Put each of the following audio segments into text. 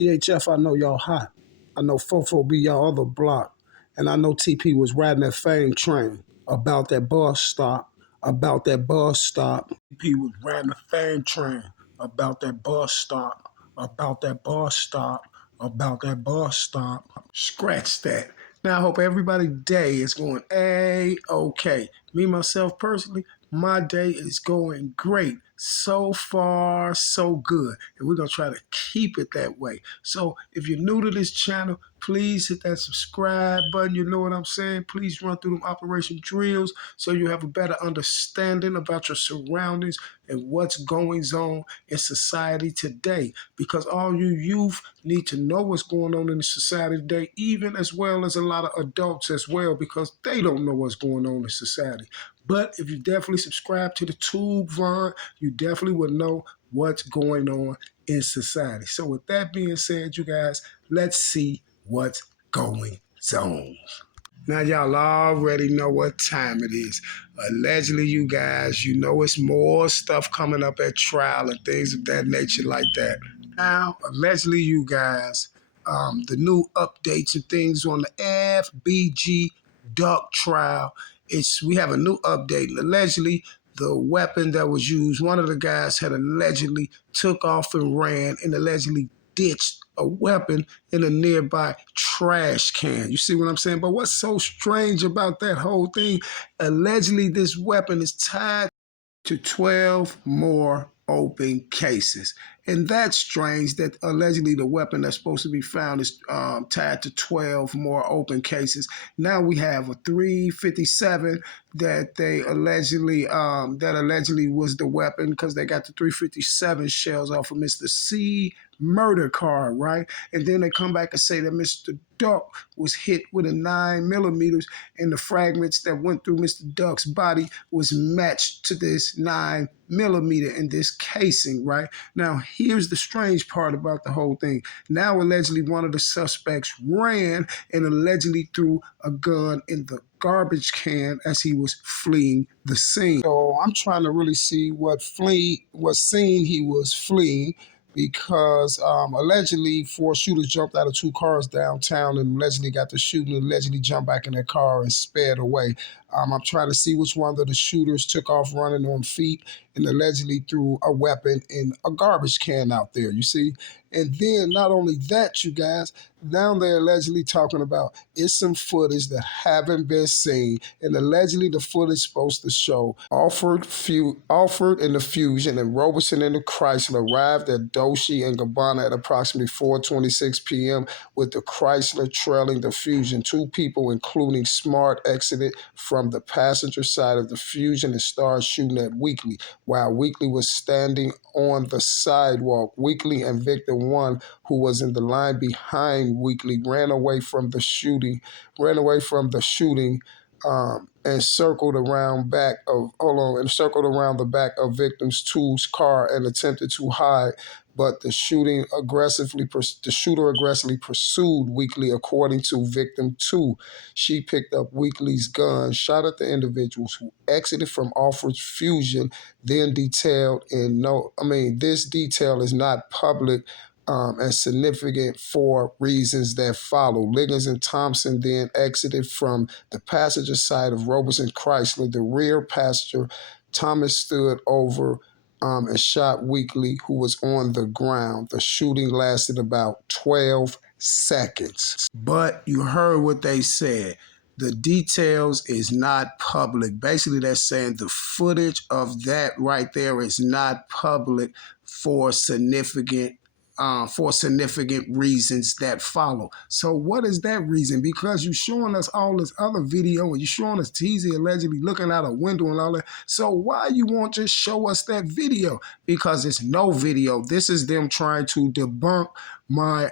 EHF, I know y'all hot. I know Fofo be y'all other block. And I know TP was riding that fame train about that bus stop, about that bus stop. TP was riding the fame train about that bus stop, about that bus stop, about that bus stop. Scratch that. Now I hope everybody's day is going A-okay. Me, myself, personally, my day is going great. So far, so good. And we're going to try to keep it that way. So if you're new to this channel, please hit that subscribe button. You know what I'm saying? Please run through them operation drills so you have a better understanding about your surroundings and what's going on in society today. Because all you youth need to know what's going on in the society today, even as well as a lot of adults as well, because they don't know what's going on in society. But if you definitely subscribe to the tube, Vaughn, you definitely will know what's going on in society. So with that being said, you guys, let's see what's going on. Now y'all already know what time it is. Allegedly, you guys, you know it's more stuff coming up at trial and things of that nature like that. Now, allegedly, you guys, the new updates and things on the FBG Duck trial. We have a new update. Allegedly, the weapon that was used, one of the guys had allegedly took off and ran and allegedly ditched a weapon in a nearby trash can. You see what I'm saying? But what's so strange about that whole thing? Allegedly, this weapon is tied to 12 more open cases. And that's strange that allegedly the weapon that's supposed to be found is tied to 12 more open cases. Now we have a 357 that they allegedly was the weapon because they got the 357 shells off of Mr. C murder card, right? And then they come back and say that Mr. Duck was hit with a 9mm and the fragments that went through Mr. Duck's body was matched to this 9mm in this casing, right? Now, here's the strange part about the whole thing. Now, allegedly, one of the suspects ran and allegedly threw a gun in the garbage can as he was fleeing the scene. So I'm trying to really see what scene he was fleeing, because allegedly 4 shooters jumped out of 2 cars downtown and allegedly got the shooting and allegedly jumped back in their car and sped away. I'm trying to see which one of the shooters took off running on feet and allegedly threw a weapon in a garbage can out there, you see? And then not only that, you guys, now they're allegedly talking about it's some footage that haven't been seen, and allegedly the footage supposed to show Alford in the Fusion and Robertson in the Chrysler arrived at Doshi and Gabbana at approximately 4:26 p.m. with the Chrysler trailing the Fusion. 2 people, including Smart, exited from the passenger side of the Fusion and started shooting at Weekly, while Weekly was standing on the sidewalk. Weekly and Victor 1, who was in the line behind Weekly, ran away from the shooting, and circled around the back of victim's 2's car and attempted to hide. But the shooter aggressively pursued Weekly, according to victim 2. She picked up Weekly's gun, shot at the individuals who exited from Alfred's Fusion, then detailed this detail is not public and significant for reasons that follow. Liggins and Thompson then exited from the passenger side of Robertson Chrysler. The rear passenger, Thomas, stood over and shot Weekly, who was on the ground. The shooting lasted about 12 seconds. But you heard what they said. The details is not public. Basically, they're saying the footage of that right there is not public for significant reasons that follow. So what is that reason? Because you're showing us all this other video and you're showing us TZ allegedly looking out a window and all that. So why you won't just show us that video? Because it's no video. This is them trying to debunk my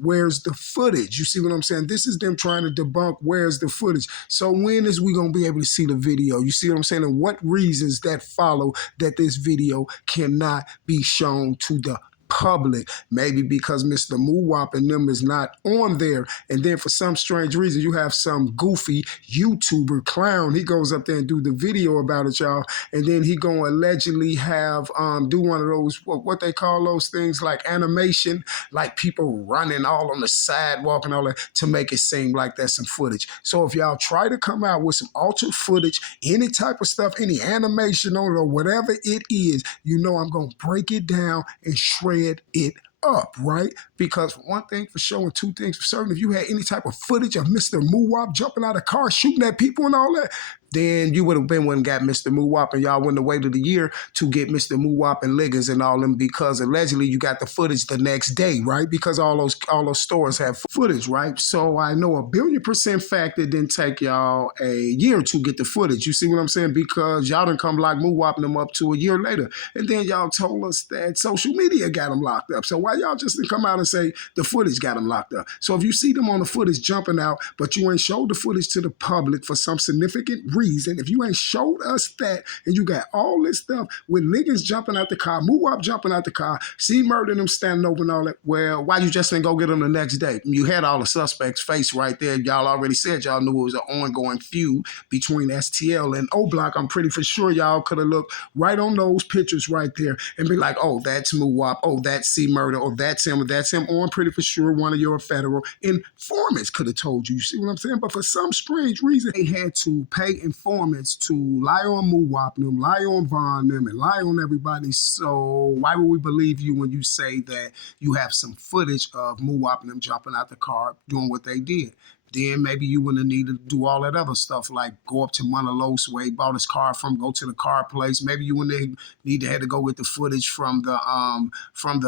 where's the footage. You see what I'm saying? This is them trying to debunk where's the footage. So when is we going to be able to see the video? You see what I'm saying? And what reasons that follow that this video cannot be shown to the public. Maybe because Mr. Muwop and them is not on there. And then for some strange reason, you have some goofy YouTuber clown. He goes up there and do the video about it, y'all. And then he gonna allegedly have do one of those what they call those things like animation, like people running all on the sidewalk and all that to make it seem like that's some footage. So if y'all try to come out with some altered footage, any type of stuff, any animation on it or whatever it is, you know I'm gonna break it down and shred it up, right? Because one thing for sure and two things for certain, if you had any type of footage of Mr. Muwop jumping out of car, shooting at people and all that, then you would have been one and got Mr. Muwop, and y'all wouldn't have waited a year to get Mr. Muwop and Liggins and all them because allegedly you got the footage the next day, right? Because all those stores have footage, right? So I know 1,000,000,000% fact it didn't take y'all a year to get the footage. You see what I'm saying? Because y'all didn't come lock Muwop them up to a year later. And then y'all told us that social media got them locked up. So why y'all just didn't come out and say the footage got them locked up? So if you see them on the footage jumping out, but you ain't showed the footage to the public for some significant reason, if you ain't showed us that and you got all this stuff with Liggins jumping out the car, Muwop jumping out the car, C Murder them standing over and all that, well, why you just didn't go get them the next day? You had all the suspects' face right there. Y'all already said y'all knew it was an ongoing feud between STL and O Block. I'm pretty for sure y'all could have looked right on those pictures right there and be like, oh, that's Muwop, oh, that's C Murder, or that's him, or I'm pretty for sure one of your federal informants could have told you. You see what I'm saying? But for some strange reason, they had to pay informants to lie on Muwop and them, lie on Von them, and lie on everybody. So why would we believe you when you say that you have some footage of Muwop and them jumping out the car doing what they did? Then maybe you wouldn't have needed to do all that other stuff like go up to Monalos where he bought his car from, go to the car place. Maybe you wouldn't have need to had to go get the footage from the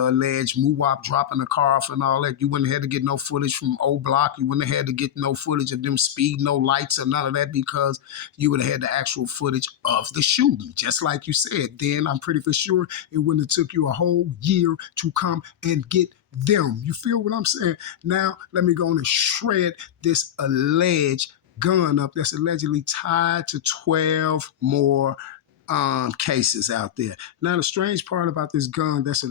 alleged Muwop dropping the car off and all that. You wouldn't have had to get no footage from O Block. You wouldn't have had to get no footage of them speed, no lights or none of that because you would have had the actual footage of the shooting. Just like you said, then I'm pretty for sure it wouldn't have took you a whole year to come and get them. You feel what I'm saying? Now, let me go on and shred this alleged gun up that's allegedly tied to 12 more cases out there. Now, the strange part about this gun that's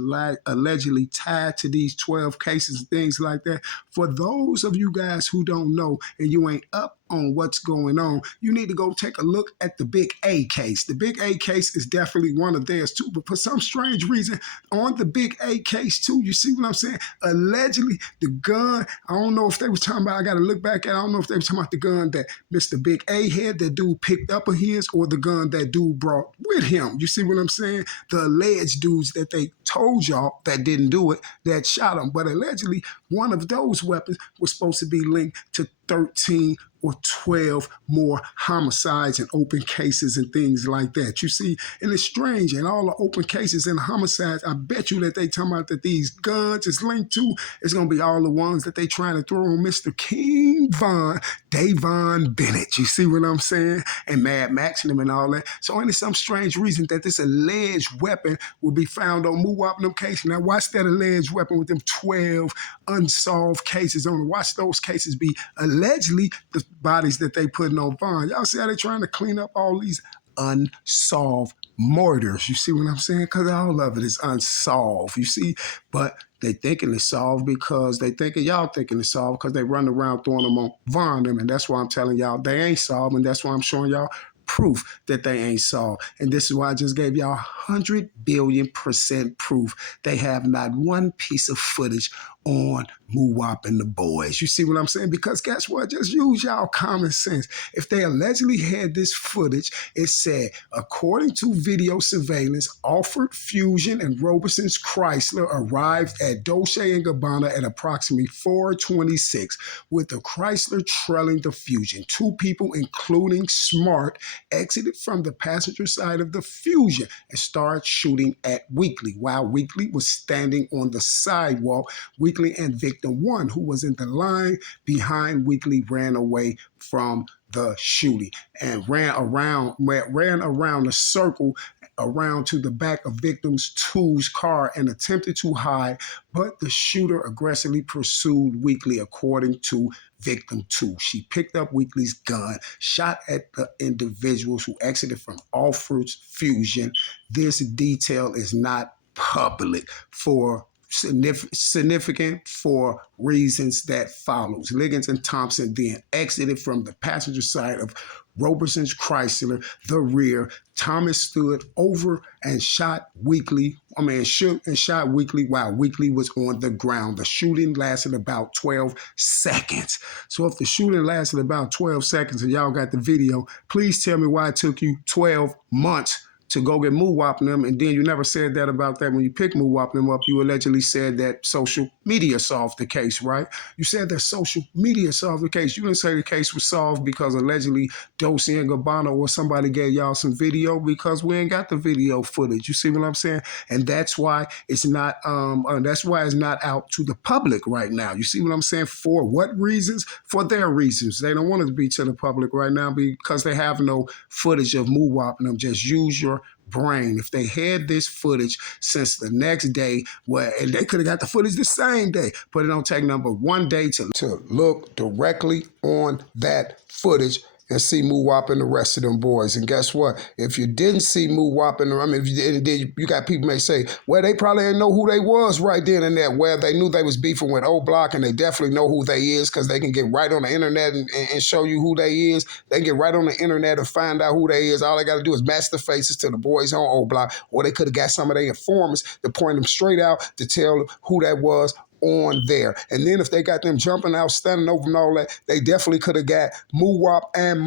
allegedly tied to these 12 cases and things like that, for those of you guys who don't know and you ain't up on what's going on, you need to go take a look at the Big A case. The Big A case is definitely one of theirs too, but for some strange reason, on the Big A case too, you see what I'm saying? Allegedly, the gun, I don't know if they were talking about, I got to look back at, I don't know if they were talking about the gun that Mr. Big A had, that dude picked up of his, or the gun that dude brought with him. You see what I'm saying? The alleged dudes that they told y'all that didn't do it, that shot him. But allegedly, one of those weapons was supposed to be linked to 13 or 12 more homicides and open cases and things like that. You see, and it's strange, and all the open cases and homicides, I bet you that they talking about that these guns is linked to, it's going to be all the ones that they trying to throw on Mr. King Von, Davon Bennett. You see what I'm saying? And Mad Max and them and all that. So ain't some strange reason that this alleged weapon will be found on Muwop and them cases. Now watch that alleged weapon with them 12 unsolved cases on it. Watch those cases be allegedly the bodies that they putting on Vaughn. Y'all see how they trying to clean up all these unsolved murders. You see what I'm saying? Because all of it is unsolved. You see? But they thinking it's solved because they thinking y'all thinking it's solved because they run around throwing them on Vaughn them. And that's why I'm telling y'all they ain't solved. And that's why I'm showing y'all proof that they ain't solved. And this is why I just gave y'all 100 billion% proof. They have not one piece of footage on Muwop and the boys. You see what I'm saying? Because guess what? Just use y'all common sense. If they allegedly had this footage, it said, according to video surveillance, Alfred Fusion and Robeson's Chrysler arrived at Dolce & Gabbana at approximately 4:26, with the Chrysler trailing the Fusion. Two people, including Smart, exited from the passenger side of the Fusion and started shooting at Weekly, while Weekly was standing on the sidewalk. Weekly and Victim 1, who was in the line behind Weekly, ran away from the shooting and ran around a circle around to the back of Victim 2's car and attempted to hide, but the shooter aggressively pursued Weekly, according to Victim 2. She picked up Weekly's gun, shot at the individuals who exited from Alfred's Fusion. This detail is not public for significant for reasons that follows. Liggins and Thompson then exited from the passenger side of Roberson's Chrysler, the rear. Thomas stood over and shot Weekly. Shoot and shot Weekly while Weekly was on the ground. The shooting lasted about 12 seconds. So if the shooting lasted about 12 seconds and y'all got the video, please tell me why it took you 12 months to go get Muwop them, and then you never said that about that when you picked Muwop them up. You allegedly said that social media solved the case, right? You said that social media solved the case. You didn't say the case was solved because allegedly Dolce and Gabbana or somebody gave y'all some video, because we ain't got the video footage. You see what I'm saying? And that's why it's not out to the public right now. You see what I'm saying? For what reasons? For their reasons. They don't want it to be to the public right now because they have no footage of Muwop them. Just use your brain. If they had this footage since the next day, and they could have got the footage the same day, but it don't take number one day to look directly on that footage and see Muwop and the rest of them boys. And guess what? If you didn't see Muwop and if you didn't, you got people may say, well, they probably didn't know who they was right then and there. Well, they knew they was beefing with O Block, and they definitely know who they is because they can get right on the internet and show you who they is. They can get right on the internet and find out who they is. All they got to do is match the faces to the boys on O Block, or they could have got some of their informants to point them straight out to tell who that was on there. And then if they got them jumping out, standing over and all that, they definitely could have got Muwop and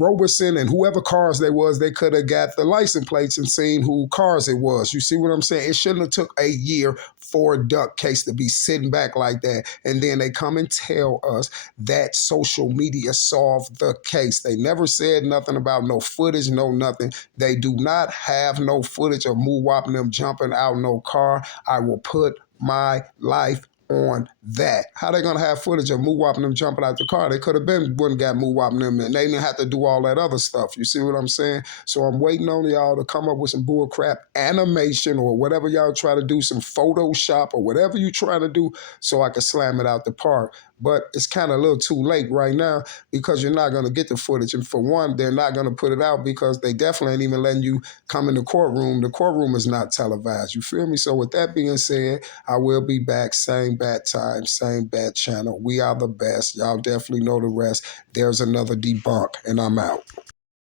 Roberson and whoever cars they was, they could have got the license plates and seen who cars it was. You see what I'm saying? It shouldn't have took a year for a duck case to be sitting back like that. And then they come and tell us that social media solved the case. They never said nothing about no footage, no nothing. They do not have no footage of Muwop and them jumping out no car. I will put my life on that. How they gonna have footage of Muwop and them jumping out the car? They could have been wouldn't got Muwop and them, and they didn't have to do all that other stuff. You see what I'm saying? So I'm waiting on y'all to come up with some bullcrap animation or whatever y'all try to do, some Photoshop or whatever you try to do, so I can slam it out the park. But it's kind of a little too late right now because you're not going to get the footage. And for one, they're not going to put it out because they definitely ain't even letting you come in the courtroom. The courtroom is not televised. You feel me? So with that being said, I will be back. Same bad time, same bad channel. We are the best. Y'all definitely know the rest. There's another debunk, and I'm out.